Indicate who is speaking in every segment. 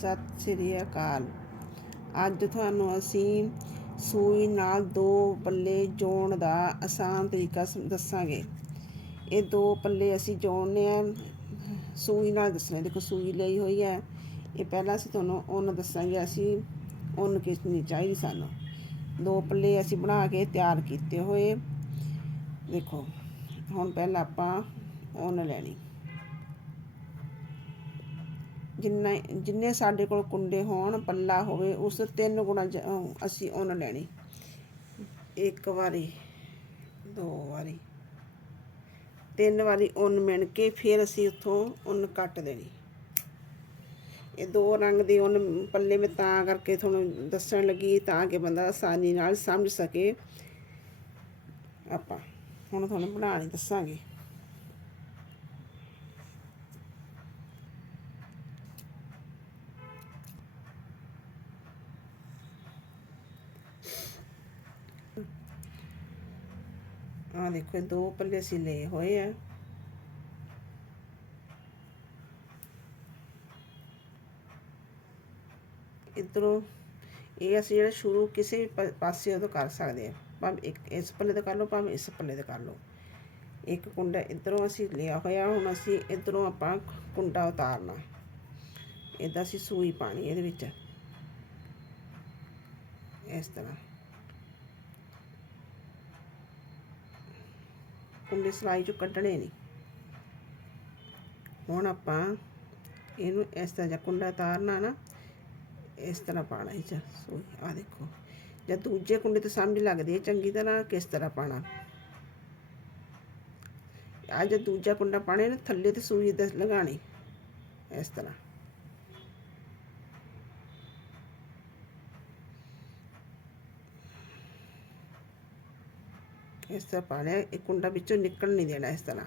Speaker 1: ਸਤਿ ਸ੍ਰੀ ਅਕਾਲ। ਅੱਜ ਤੁਹਾਨੂੰ ਅਸੀਂ ਸੂਈ ਨਾਲ ਦੋ ਪੱਲੇ ਜੋੜਨ ਦਾ ਆਸਾਨ ਤਰੀਕਾ ਦੱਸਾਂਗੇ। ਇਹ ਦੋ ਪੱਲੇ ਅਸੀਂ ਜੋੜਨੇ ਆ। ਸੂਈ ਨਾਲ ਦੱਸਣੇ, ਦੇਖੋ ਸੂਈ ਲਈ ਹੋਈ ਹੈ। ਇਹ ਪਹਿਲਾਂ ਅਸੀਂ ਤੁਹਾਨੂੰ ਉਹਨ ਦੱਸਾਂਗੇ, ਅਸੀਂ ਉਹਨ ਕਿੰਨੀ ਚਾਹੀਦੀ ਸਾਨੂੰ। ਦੋ ਪੱਲੇ ਅਸੀਂ ਬਣਾ ਕੇ ਤਿਆਰ ਕੀਤੇ ਹੋਏ। ਦੇਖੋ, ਹੁਣ ਪਹਿਲਾਂ ਆਪਾਂ ਉਹਨ ਲੈਣੀ। ਜਿੰਨਾ ਜਿੰਨੇ ਸਾਡੇ ਕੋਲ ਕੁੰਡੇ ਹੋਣ, ਪੱਲਾ ਹੋਵੇ, ਉਸ ਤਿੰਨ ਗੁਣਾ ਜ- ਅਸੀਂ ਉਹਨ ਲੈਣੀ। ਇੱਕ ਵਾਰੀ, ਦੋ ਵਾਰੀ, ਤਿੰਨ ਵਾਰੀ ਉਨ ਮਿਣ ਕੇ ਫਿਰ ਅਸੀਂ ਉੱਥੋਂ ਉੱਨ ਕੱਟ ਦੇਣੀ। ਇਹ ਦੋ ਰੰਗ ਦੀ ਉਨ ਪੱਲੇ ਮੈਂ ਤਾਂ ਕਰਕੇ ਤੁਹਾਨੂੰ ਦੱਸਣ ਲੱਗੀ, ਤਾਂ ਕਿ ਬੰਦਾ ਆਸਾਨੀ ਨਾਲ ਸਮਝ ਸਕੇ। ਆਪਾਂ ਹੁਣ ਤੁਹਾਨੂੰ ਬਣਾਣੀ ਦੱਸਾਂਗੇ। ਆ ਦੇਖੋ, ਇਹ ਦੋ ਪੱਲੇ ਅਸੀਂ ਲਏ ਹੋਏ ਆ। ਇਧਰੋਂ ਇਹ ਅਸੀਂ ਜਿਹੜਾ ਸ਼ੁਰੂ ਕਿਸੇ ਵੀ ਪ- ਪਾਸੇ ਤੋਂ ਕਰ ਸਕਦੇ ਆ। ਭਾਵੇਂ ਇੱਕ, ਇਸ ਪੱਲੇ ਤੋਂ ਕਰ ਲਓ, ਭਾਵੇਂ ਇਸ ਪੱਲੇ ਤੋਂ ਕਰ ਲਓ। ਇੱਕ ਕੁੰਡਾ ਇਧਰੋਂ ਅਸੀਂ ਲਿਆ ਹੋਇਆ, ਹੁਣ ਅਸੀਂ ਇਧਰੋਂ ਆਪਾਂ ਕੁੰਡਾ ਉਤਾਰਨਾ। ਇਹਦਾ ਅਸੀਂ ਸੂਈ ਪਾਣੀ ਇਹਦੇ ਵਿੱਚ। ਇਸ ਤਰ੍ਹਾਂ। ਕੁੰਡੇ ਸਲਾਈ ਚੋਂ ਕੱਢਣੇ ਨਹੀਂ। ਹੁਣ ਆਪਾਂ ਇਹਨੂੰ ਇਸ ਤਰ੍ਹਾਂ ਜਿਹਾ ਕੁੰਡਾ ਤਾਰਨਾ ਨਾ, ਇਸ ਤਰ੍ਹਾਂ ਪਾਣਾ ਇਹ ਚ ਸੂਈ ਆ ਦੇਖੋ, ਜਾਂ ਦੂਜੇ ਕੁੰਡੇ ਤੋਂ ਸਮਝ ਲੱਗਦੀ ਹੈ, ਚੰਗੀ ਤਰ੍ਹਾਂ ਕਿਸ ਤਰ੍ਹਾਂ ਪਾਣਾ ਆ ਜੇ ਦੂਜਾ ਕੁੰਡਾ ਪਾਣੇ ਨਾ, ਥੱਲੇ ਤੇ ਸੂਈ ਦਾ ਲਗਾਣੀ ਇਸ ਤਰ੍ਹਾਂ। ਇਸ ਤਰ੍ਹਾਂ ਪਾ ਲਿਆ, ਇਹ ਕੁੰਡਾ ਵਿੱਚੋਂ ਨਿਕਲ ਨਹੀਂ ਦੇਣਾ ਇਸ ਤਰ੍ਹਾਂ।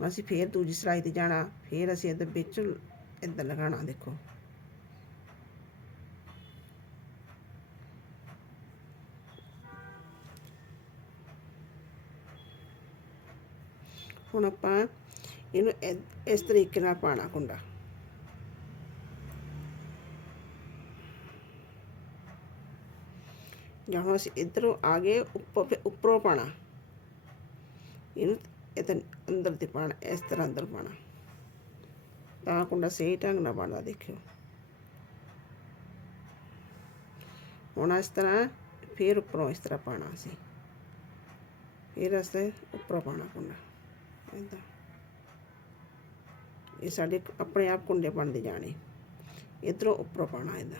Speaker 1: ਹੁਣ ਅਸੀਂ ਫੇਰ ਦੂਜੀ ਸਲਾਈ ਤੇ ਜਾਣਾ, ਫੇਰ ਅਸੀਂ ਇਹਦੇ ਵਿੱਚ ਇੱਧਰ ਲਗਾਉਣਾ, ਦੇਖੋ। ਹੁਣ ਆਪਾਂ ਇਹਨੂੰ ਇਸ ਤਰੀਕੇ ਨਾਲ ਪਾਣਾ ਕੁੰਡਾ। ਜਾਂ ਹੁਣ ਅਸੀਂ ਇਧਰੋਂ ਆ ਗਏ, ਉੱਪਰ ਉੱਪਰੋਂ ਪਾਣਾ ਇਹਨੂੰ ਇਹਦੇ ਅੰਦਰ ਤੇ ਪਾਣਾ ਇਸ ਤਰ੍ਹਾਂ ਅੰਦਰ ਪਾਣਾ ਤਾਂ ਕੁੰਡਾ ਸਹੀ ਢੰਗ ਨਾਲ ਬਣਦਾ ਦੇਖਿਓ ਹੁਣ ਇਸ ਤਰ੍ਹਾਂ ਫਿਰ ਉੱਪਰੋਂ ਇਸ ਤਰ੍ਹਾਂ ਪਾਣਾ ਅਸੀਂ ਫਿਰ ਅਸੀਂ ਉੱਪਰੋਂ ਪਾਣਾ ਕੁੰਡਾ ਏਦਾਂ ਇਹ ਸਾਡੇ ਆਪਣੇ ਆਪ ਕੁੰਡੇ ਬਣਦੇ ਜਾਣੇ ਇਧਰੋਂ ਉੱਪਰੋਂ ਪਾਣਾ ਇਹਦਾ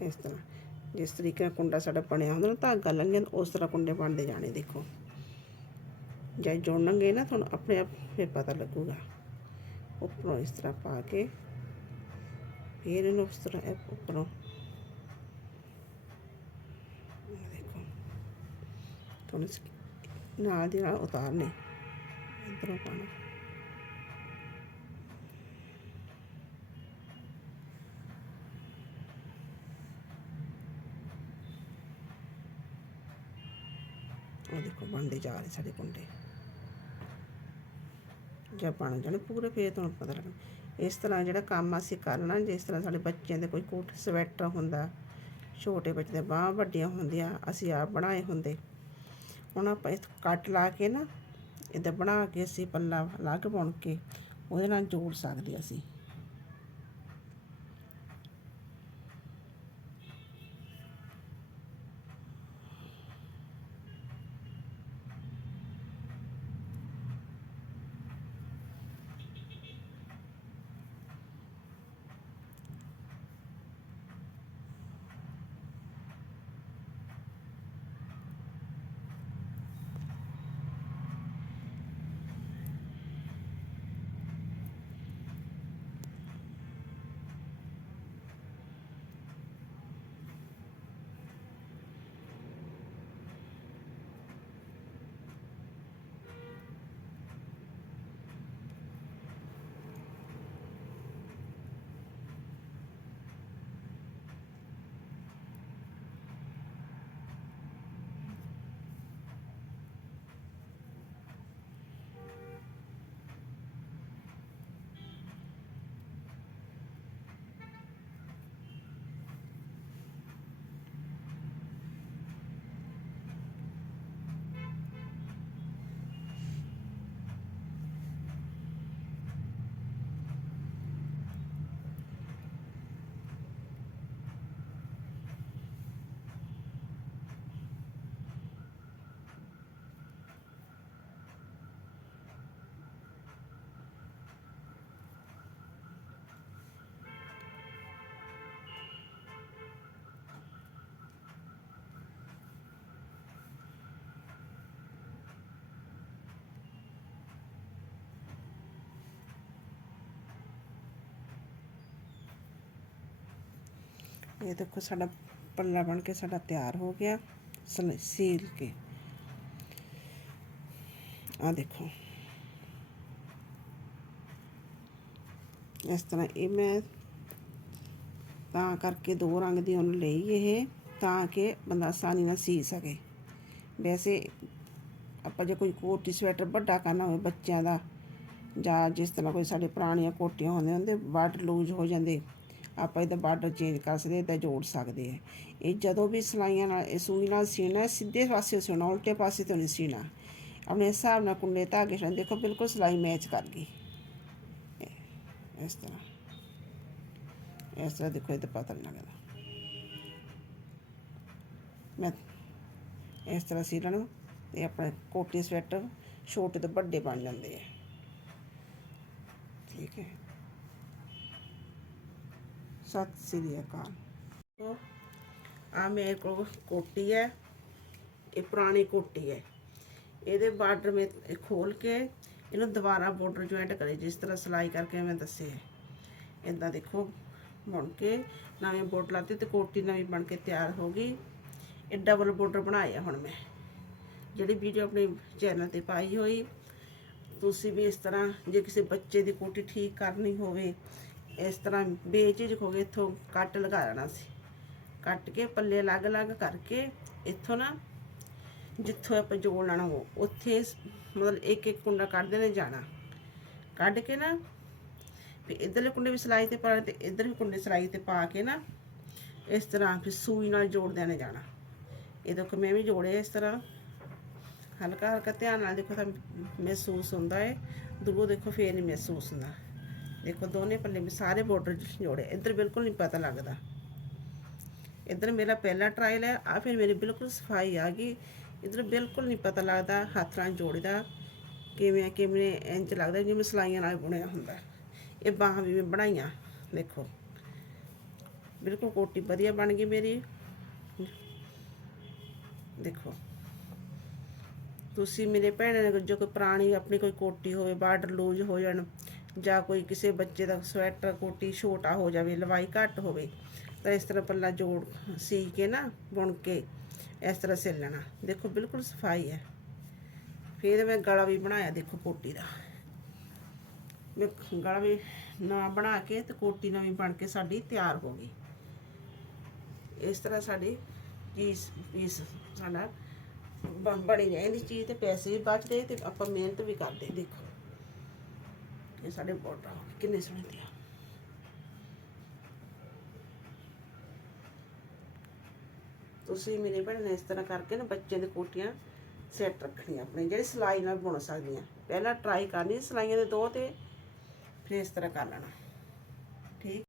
Speaker 1: ਇਸ ਤਰ੍ਹਾਂ ਜਿਸ ਤਰੀਕੇ ਨਾਲ ਕੁੰਡਾ ਸਾਡਾ ਬਣਿਆ ਹੁੰਦਾ ਨਾ, ਧਾਗਾ ਲੰਘੇ ਉਸ ਤਰ੍ਹਾਂ ਕੁੰਡੇ ਬਣਦੇ ਜਾਣੇ ਦੇਖੋ। ਜੇ ਜੋੜਨਗੇ ਨਾ ਤੁਹਾਨੂੰ ਆਪਣੇ ਆਪ ਫਿਰ ਪਤਾ ਲੱਗੂਗਾ। ਉੱਪਰੋਂ ਇਸ ਤਰ੍ਹਾਂ ਪਾ ਕੇ ਫਿਰ ਇਹਨੂੰ ਉਸ ਤਰ੍ਹਾਂ ਉੱਪਰੋਂ ਦੇਖੋ ਤੁਹਾਨੂੰ ਨਾਲ ਦੀ ਨਾਲ ਉਤਾਰਨੇ, ਇੱਧਰੋਂ ਪਾਣਾ ਦੇਖੋ ਬਣਦੇ ਜਾ ਰਹੇ ਸਾਡੇ ਕੁੰਡੇ। ਜਾਂ ਬਣ ਜਾਣੇ ਪੂਰੇ ਫੇਰ ਤੁਹਾਨੂੰ ਪਤਾ ਲੱਗਣਾ। ਇਸ ਤਰ੍ਹਾਂ ਜਿਹੜਾ ਕੰਮ ਅਸੀਂ ਕਰਨਾ ਜਿਸ ਤਰ੍ਹਾਂ ਸਾਡੇ ਬੱਚਿਆਂ ਦੇ ਕੋਈ ਕੋਟ ਸਵੈਟਰ ਹੁੰਦਾ, ਛੋਟੇ ਬੱਚੇ ਦੇ ਬਾਹਾਂ ਵੱਡੀਆਂ ਹੁੰਦੀਆਂ, ਅਸੀਂ ਆਪ ਬਣਾਏ ਹੁੰਦੇ। ਹੁਣ ਆਪਾਂ ਇਸ ਕੱਟ ਲਾ ਕੇ ਨਾ, ਇਹਦਾ ਬਣਾ ਕੇ ਅਸੀਂ ਪੱਲਾ ਅਲੱਗ ਬੁਣ ਕੇ ਉਹਦੇ ਨਾਲ ਜੋੜ ਸਕਦੇ ਅਸੀਂ। ਇਹ ਦੇਖੋ ਸਾਡਾ ਪੱਲਾ ਬਣ ਕੇ ਸਾਡਾ ਤਿਆਰ ਹੋ ਗਿਆ, ਸਲ- ਸੀਲ ਕੇ। ਆ ਦੇਖੋ। ਇਸ ਤਰ੍ਹਾਂ ਇਹ ਮੈਂ ਤਾਂ ਕਰਕੇ ਦੋ ਰੰਗ ਦੀ ਉਹਨ ਲਈ ਇਹ, ਤਾਂ ਕਿ ਬੰਦਾ ਆਸਾਨੀ ਨਾਲ ਸੀ ਸਕੇ। ਵੈਸੇ ਆਪਾਂ ਜੇ ਕੋਈ ਕੋਟੀ ਸਵੈਟਰ ਵੱਡਾ ਕਰਨਾ ਹੋਵੇ ਬੱਚਿਆਂ ਦਾ, ਜਾਂ ਜਿਸ ਤਰ੍ਹਾਂ ਕੋਈ ਸਾਡੇ ਪੁਰਾਣੀਆਂ ਕੋਟੀਆਂ ਹੁੰਦੀਆਂ ਉਹਦੇ ਬਾਰਡਰ ਲੂਜ਼ ਹੋ ਜਾਂਦੇ। ਆਪਾਂ ਇਹਦਾ ਬਾਰਡਰ ਚੇਂਜ ਕਰ ਸਕਦੇ, ਇਹਦਾ ਜੋੜ ਸਕਦੇ ਆ। ਇਹ ਜਦੋਂ ਵੀ ਸਲਾਈਆਂ ਨਾਲ, ਇਹ ਸੂਈ ਨਾਲ ਸੀਣਾ ਸਿੱਧੇ ਪਾਸੇ ਸੀਣਾ ਉਲਟੇ ਪਾਸੇ ਤੋਂ ਨਹੀਂ ਸੀਣਾ ਆਪਣੇ ਹਿਸਾਬ ਨਾਲ ਕੁੰਡੇ ਧਾਗੇ ਨਾਲ ਦੇਖੋ, ਬਿਲਕੁਲ ਸਲਾਈ ਮੈਚ ਕਰ ਗਈ। ਇਸ ਤਰ੍ਹਾਂ। ਇਸ ਤਰ੍ਹਾਂ ਦੇਖੋ, ਇਹ ਤਾਂ ਪਤਾ ਨਹੀਂ ਲੱਗਦਾ। ਮੈਂ ਇਸ ਤਰ੍ਹਾਂ ਸੀ ਲੈਣਾ। ਤੇ ਆਪਣੇ ਕੋਟੀ ਸਵੈਟਰ, ਛੋਟੇ ਤੋਂ ਵੱਡੇ ਬਣ ਜਾਂਦੇ ਆ। ਠੀਕ ਹੈ। ਸਤਿ ਸ੍ਰੀ ਅਕਾਲ। ਆ ਮੇਰੇ ਕੋਲ ਕੋਟੀ ਹੈ, ਇਹ ਪੁਰਾਣੀ ਕੋਟੀ ਹੈ। ਇਹਦੇ ਬਾਰਡਰ ਮੇ ਖੋਲ ਕੇ ਇਹਨੂੰ ਦੁਬਾਰਾ ਬਾਰਡਰ ਜੁਆਇੰਟ ਕਰੇ, ਜਿਸ ਤਰ੍ਹਾਂ ਸਿਲਾਈ ਕਰਕੇ ਮੈਂ ਦੱਸਿਆ ਇਦਾਂ ਦੇਖੋ, ਬੁਣ ਕੇ ਨਵੇਂ ਬਾਰਡਰ ਲਾਤੇ ਤੇ ਕੋਟੀ ਨਵੀਂ ਬਣ ਕੇ ਤਿਆਰ ਹੋ ਗਈ। ਇਹ ਡਬਲ ਬਾਰਡਰ ਬਣਾਇਆ ਹੁਣ ਮੈਂ। ਜਿਹੜੀ ਵੀਡੀਓ ਆਪਣੇ ਚੈਨਲ ਤੇ ਪਾਈ ਹੋਈ, ਤੁਸੀਂ ਵੀ ਇਸ ਤਰ੍ਹਾਂ ਜੇ ਕਿਸੇ ਬੱਚੇ ਦੀ ਕੋਟੀ ਠੀਕ ਕਰਨੀ ਹੋਵੇ ਇਸ ਤਰ੍ਹਾਂ ਬੇਝਿਜਕ ਹੋ ਗਏ ਇੱਥੋਂ ਕੱਟ ਲਗਾ ਲੈਣਾ ਸੀ। ਕੱਟ ਕੇ ਪੱਲੇ ਅਲੱਗ-ਅਲੱਗ ਕਰਕੇ ਇੱਥੋਂ ਨਾ ਜਿੱਥੋਂ ਆਪਾਂ ਜੋੜ ਲੈਣਾ ਹੋ ਉੱਥੇ ਮਤਲਬ ਇੱਕ ਇੱਕ ਕੁੰਡਾ ਕੱਢਦੇ ਨੇ ਜਾਣਾ। ਕੱਢ ਕੇ ਨਾ ਫਿਰ ਇੱਧਰਲੇ ਕੁੰਡੇ ਵੀ ਸਿਲਾਈ ਤੇ ਪਾ ਤੇ ਇੱਧਰ ਵੀ ਕੁੰਡੇ ਸਿਲਾਈ ਤੇ ਪਾ ਕੇ ਨਾ ਇਸ ਤਰ੍ਹਾਂ ਫਿਰ ਸੂਈ ਨਾਲ ਜੋੜ ਨੇ ਜਾਣਾ। ਇਹ ਦੇਖੋ ਮੈਂ ਵੀ ਜੋੜੇ ਇਸ ਤਰ੍ਹਾਂ। ਹਲਕਾ ਹਲਕਾ ਧਿਆਨ ਨਾਲ ਦੇਖੋ ਤਾਂ ਮਹਿਸੂਸ ਹੁੰਦਾ ਹੈ ਦੂਰੋਂ ਦੇਖੋ ਫੇਰ ਨਹੀਂ ਮਹਿਸੂਸ ਹੁੰਦਾ। ਦੇਖੋ ਦੋਨੇ ਪੱਲੇ ਵੀ ਸਾਰੇ ਬਾਰਡਰ ਜੋੜੇ ਇੱਧਰ ਬਿਲਕੁਲ ਨਹੀਂ ਪਤਾ ਲੱਗਦਾ। ਇੱਧਰ ਮੇਰਾ ਪਹਿਲਾ ਟਰਾਇਲ ਹੈ ਆ ਫਿਰ ਮੇਰੀ ਬਿਲਕੁਲ ਸਫ਼ਾਈ ਆ ਗਈ। ਇੱਧਰ ਬਿਲਕੁਲ ਨਹੀਂ ਪਤਾ ਲੱਗਦਾ ਹੱਥ ਨਾਲ ਜੋੜਦਾ ਕਿਵੇਂ ਕਿਵੇਂ ਇੰਚ ਲੱਗਦਾ ਜਿਵੇਂ ਸਲਾਈਆਂ ਨਾਲ ਬੁਣਿਆ ਹੁੰਦਾ। ਇਹ ਬਾਹਾਂ ਵੀ ਮੈਂ ਬਣਾਈਆਂ, ਦੇਖੋ। ਬਿਲਕੁਲ ਕੋਟੀ ਵਧੀਆ ਬਣ ਗਈ ਮੇਰੀ। ਦੇਖੋ। ਤੁਸੀਂ ਮੇਰੇ ਭੈਣਾਂ ਨੇ ਜੋ ਕੋਈ ਪੁਰਾਣੀ ਆਪਣੀ ਕੋਈ ਕੋਟੀ ਹੋਵੇ, ਬਾਰਡਰ ਲੂਜ਼ ਹੋ ਜਾਣ ਜਾਂ ਕੋਈ ਕਿਸੇ ਬੱਚੇ ਦਾ ਸਵੈਟਰ, ਕੋਟੀ ਛੋਟਾ ਹੋ ਜਾਵੇ, ਲਵਾਈ ਘੱਟ ਹੋਵੇ, ਤਾਂ ਇਸ ਤਰ੍ਹਾਂ ਪੱਲਾ ਜੋੜ ਸੀ ਕੇ ਨਾ, ਬੁਣ ਕੇ ਇਸ ਤਰ੍ਹਾਂ ਸਿਲ ਲੈਣਾ। ਦੇਖੋ, ਬਿਲਕੁਲ ਸਫ਼ਾਈ ਹੈ। ਫਿਰ ਮੈਂ ਗਲਾ ਵੀ ਬਣਾਇਆ, ਦੇਖੋ, ਕੋਟੀ ਦਾ। ਮੈਂ ਗਲਾ ਵੀ ਨਾ ਬਣਾ ਕੇ ਤੇ ਕੋਟੀ ਨਵੀਂ ਬਣ ਕੇ ਸਾਡੀ ਤਿਆਰ ਹੋ ਗਈ। ਇਸ ਤਰ੍ਹਾਂ ਸਾਡੀ ਚੀਜ਼ ਪੀਸ ਸਾਡਾ ਬ- ਬਣੀ ਰਹਿੰਦੀ ਚੀਜ਼ ਤੇ ਪੈਸੇ ਵੀ ਬਚਦੇ ਤੇ ਆਪਾਂ ਮਿਹਨਤ ਵੀ ਕਰਦੇ, ਦੇਖੋ। ਇਹ ਸਾਡੇ ਬਾਰਡਰ ਕਿੰਨੇ ਸੋਹਣੇ ਤੇ ਆ। ਤੁਸੀਂ ਮੇਰੇ ਭੈਣ ਨੇ ਇਸ ਤਰ੍ਹਾਂ ਕਰਕੇ ਨਾ ਬੱਚੇ ਦੇ ਕੋਟੀਆਂ ਸੈੱਟ ਰੱਖਣੀਆਂ ਆਪਣੇ ਜਿਹੜੀ ਸਿਲਾਈ ਨਾਲ ਬੁਣ ਸਕਦੀਆਂ। ਪਹਿਲਾਂ ਟਰਾਈ ਕਰਨੀ ਸਿਲਾਈਆਂ ਦੇ ਦੋ ਤੇ ਫਿਰ ਇਸ ਤਰ੍ਹਾਂ ਕਰ ਲੈਣਾ। ਠੀਕ?